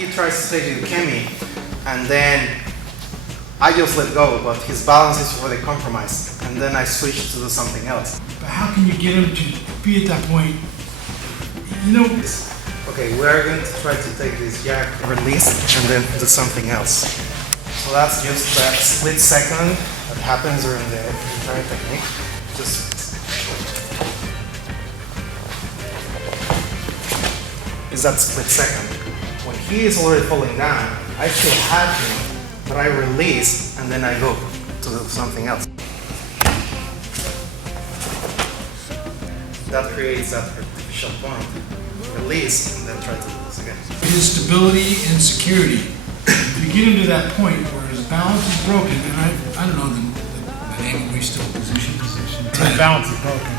he tries to take the kemi, and then I just let go, but his balance is already compromised, and then I switch to do something else. But how can you get him to be at that point? You know. Okay, we are going to try to take this jack, release, and then do something else. So that's just that split second that happens during the entire technique. Is that split second. When he is already falling down, I still have him, but I release and then I go to do something else. That creates that artificial point. Release and then try to do this again. His stability and security. If you get him to that point where his balance is broken, and I don't know the name of still position. The balance is broken.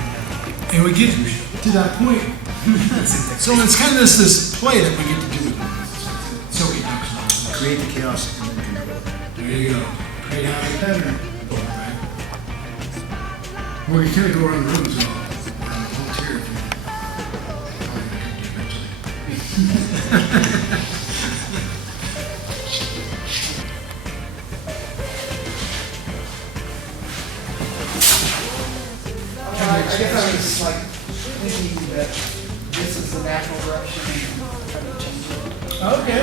And we get to that point. So it's kind of this play that we get to do with it. So we Create the chaos and then control it. There you go. Create havoc pattern. Right. Well, you can't go around the room, so I'm a little tear. I guess I was just like thinking that this is the natural direction and change it. Okay.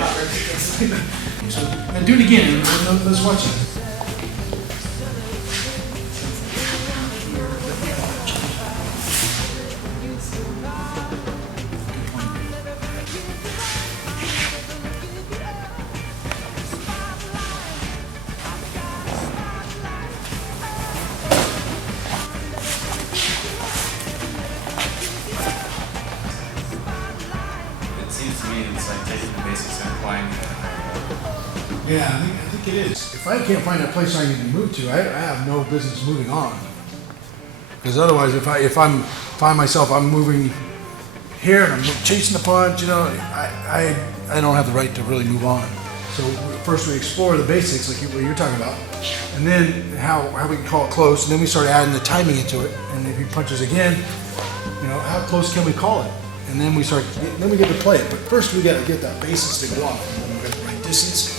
So, and do it again. Let's watch it. Yeah, I think it is. If I can't find a place I need to move to, I have no business moving on. Because otherwise, if I find myself I'm moving here and I'm chasing the punch, you know, I don't have the right to really move on. So first we explore the basics, like what you're talking about, and then how we can call it close, and then we start adding the timing into it. And if he punches again, you know, how close can we call it? And then we get to play it. But first we got to get that basics to go off. And then we got the right distance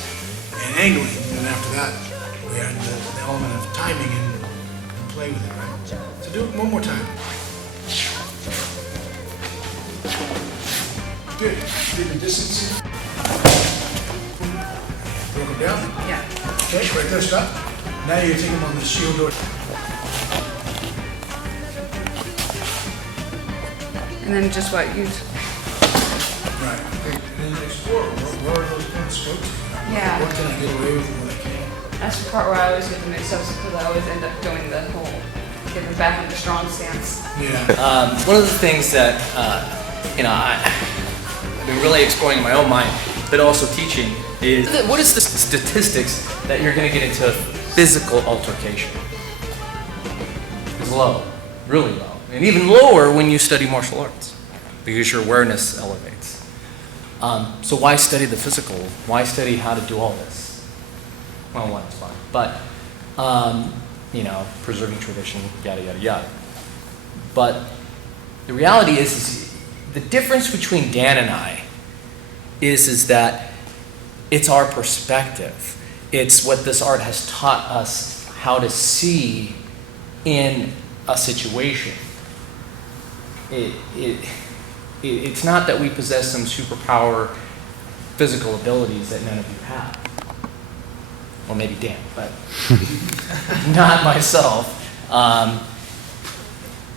and angling, and then after that we add the element of timing and play with it, right? So do it one more time. Good. Get the distance. Broke it down? Yeah. Okay, right there, stop. Now you take them on the shield door. And then just what you. Right. Okay. And then explore. Where are those points go to? Yeah. What can I get away with and what I can't? That's the part where I always get the mixed ups because I always end up doing the whole getting back in the strong stance. Yeah. One of the things that I've been really exploring in my own mind, but also teaching, is what is the statistics that you're going to get into a physical altercation? It's low, really low, and even lower when you study martial arts because your awareness elevates. So why study the physical? Why study how to do all this? Well, one, it's fun, but preserving tradition, yada yada yada. But the reality is the difference between Dan and I is that it's our perspective. It's what this art has taught us how to see in a situation. It's not that we possess some superpower physical abilities that none of you have. Well, maybe Dan, but not myself.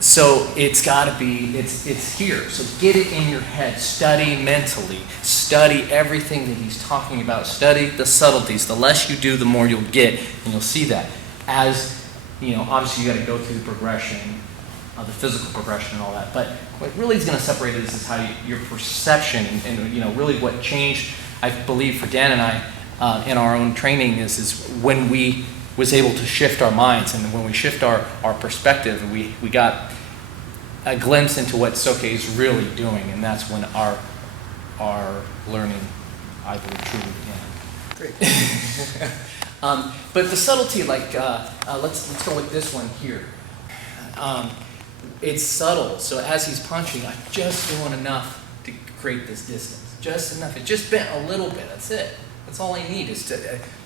So it's got to be, it's here. So get it in your head. Study mentally. Study everything that he's talking about. Study the subtleties. The less you do, the more you'll get, and you'll see that. As, obviously you got to go through the progression, the physical progression and all that. But what really is going to separate it is how your perception and really what changed, I believe, for Dan and I in our own training is when we was able to shift our minds, and when we shift our perspective, we got a glimpse into what Soke is really doing, and that's when our learning, I believe, truly began. Great. But the subtlety, let's go with this one here. It's subtle, so as he's punching, I'm just doing enough to create this distance. Just enough. It just bent a little bit. That's it. That's all I need is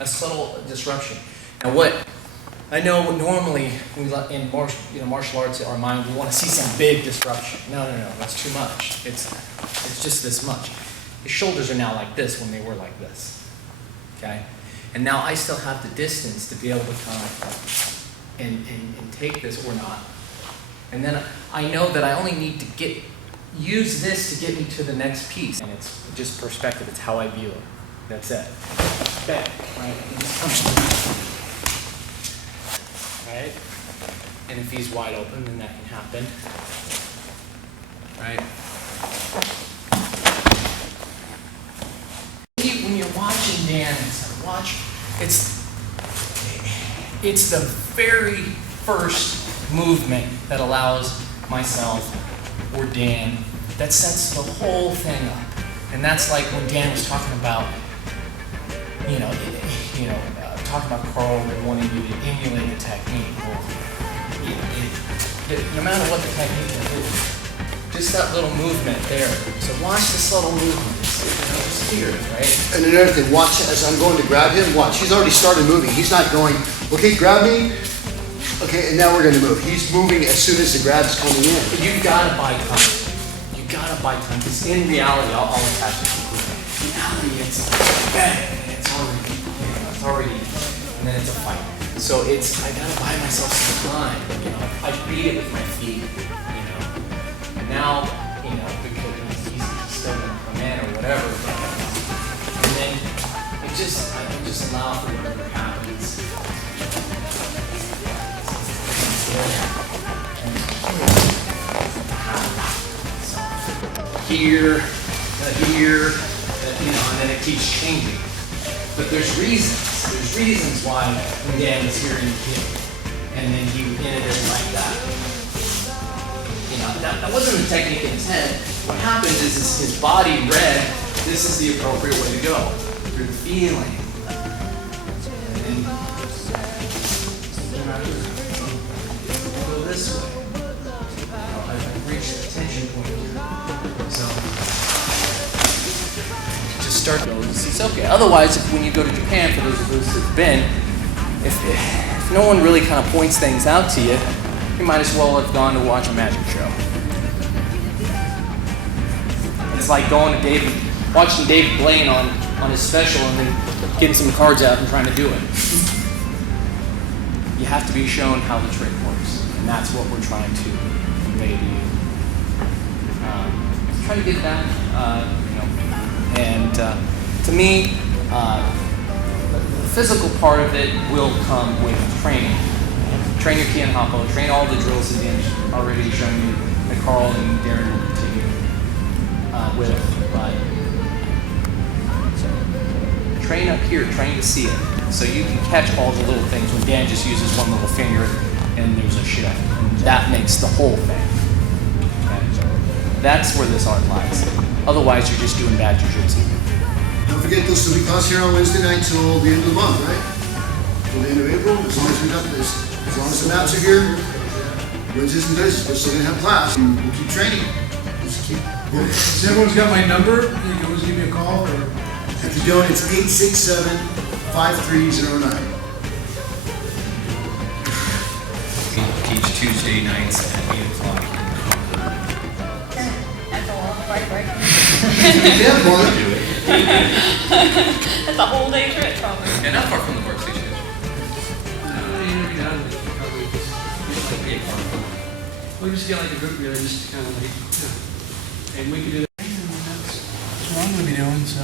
a subtle disruption. Now what I know normally in martial arts, our mind, we want to see some big disruption. No, that's too much. It's just this much. His shoulders are now like this when they were like this. Okay? And now I still have the distance to be able to kind of and take this or not. And then I know that I only need to use this to get me to the next piece. And it's just perspective. It's how I view it. That's it. Back, right? And just come on. Right? And if he's wide open, then that can happen. Right? When you're watching Dan, it's the very first movement that allows myself or Dan that sets the whole thing up. And that's like when Dan was talking about, talking about Carl and wanting you to emulate the technique. Well, no matter what the technique is, just that little movement there. So watch the subtle movement. It's here, right? And another thing, watch as I'm going to grab him, watch. He's already started moving. He's not going, okay, grab me. Okay, and now we're going to move. He's moving as soon as the grab's coming in. But you've got to buy time. You've got to buy time. Because in reality, I'll attach it to the In reality, it's bang, and it's already, and then it's a fight. So I got to buy myself some time. I beat it with my feet, And now, because he's still going to come in or whatever. And then I just allow for whatever happens. Here, and then it keeps changing. But there's reasons. There's reasons why when Dan was here in the kid, and then he ended it like that. That wasn't the technique in his head. What happens is his body read, this is the appropriate way to go, through the feeling. And then, go this way. I've reached the tension point here. So, just start to it's okay. Otherwise, when you go to Japan, for those of us that have been, if no one really kind of points things out to you, you might as well have gone to watch a magic show. It's like going to watching David Blaine on his special and then getting some cards out and trying to do it. You have to be shown how the trick works, and that's what we're trying to convey to you. Try to get that, and to me, the physical part of it will come with training. Train your ki and hoppo, train all the drills that Dan's already shown you, that Carl and Darren will continue with. But train up here, train to see it. So you can catch all the little things when Dan just uses one little finger and there's a shift. And that makes the whole thing. Okay? That's where this art lies. Otherwise, you're just doing bad jiu-jitsu. Don't forget, there'll still be class here on Wednesday night till the end of the month, right? Till the end of April, as long as we got this. As long as the maps are here, Wednesdays and Thursdays, we're still going to have class. We'll keep training. Just keep going. So everyone's got my number. You can always give me a call. Or If you don't, it's 867-5309. We teach Tuesday nights at 8 o'clock. That's a long flight, right? Yeah, boy. Do it. That's a whole day trip, probably. And not far from the workstation. We'll just get like a group together, just to kind of like, and we can do that. that's what I'm going to be doing, so.